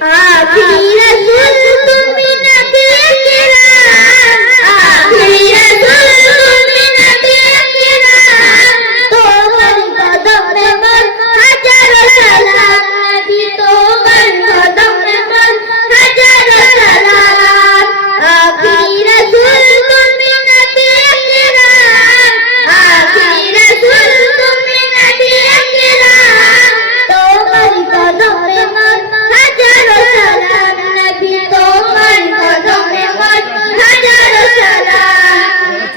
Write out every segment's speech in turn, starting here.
啊去医院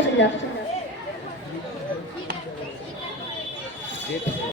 আলহামদুলিল্লাহ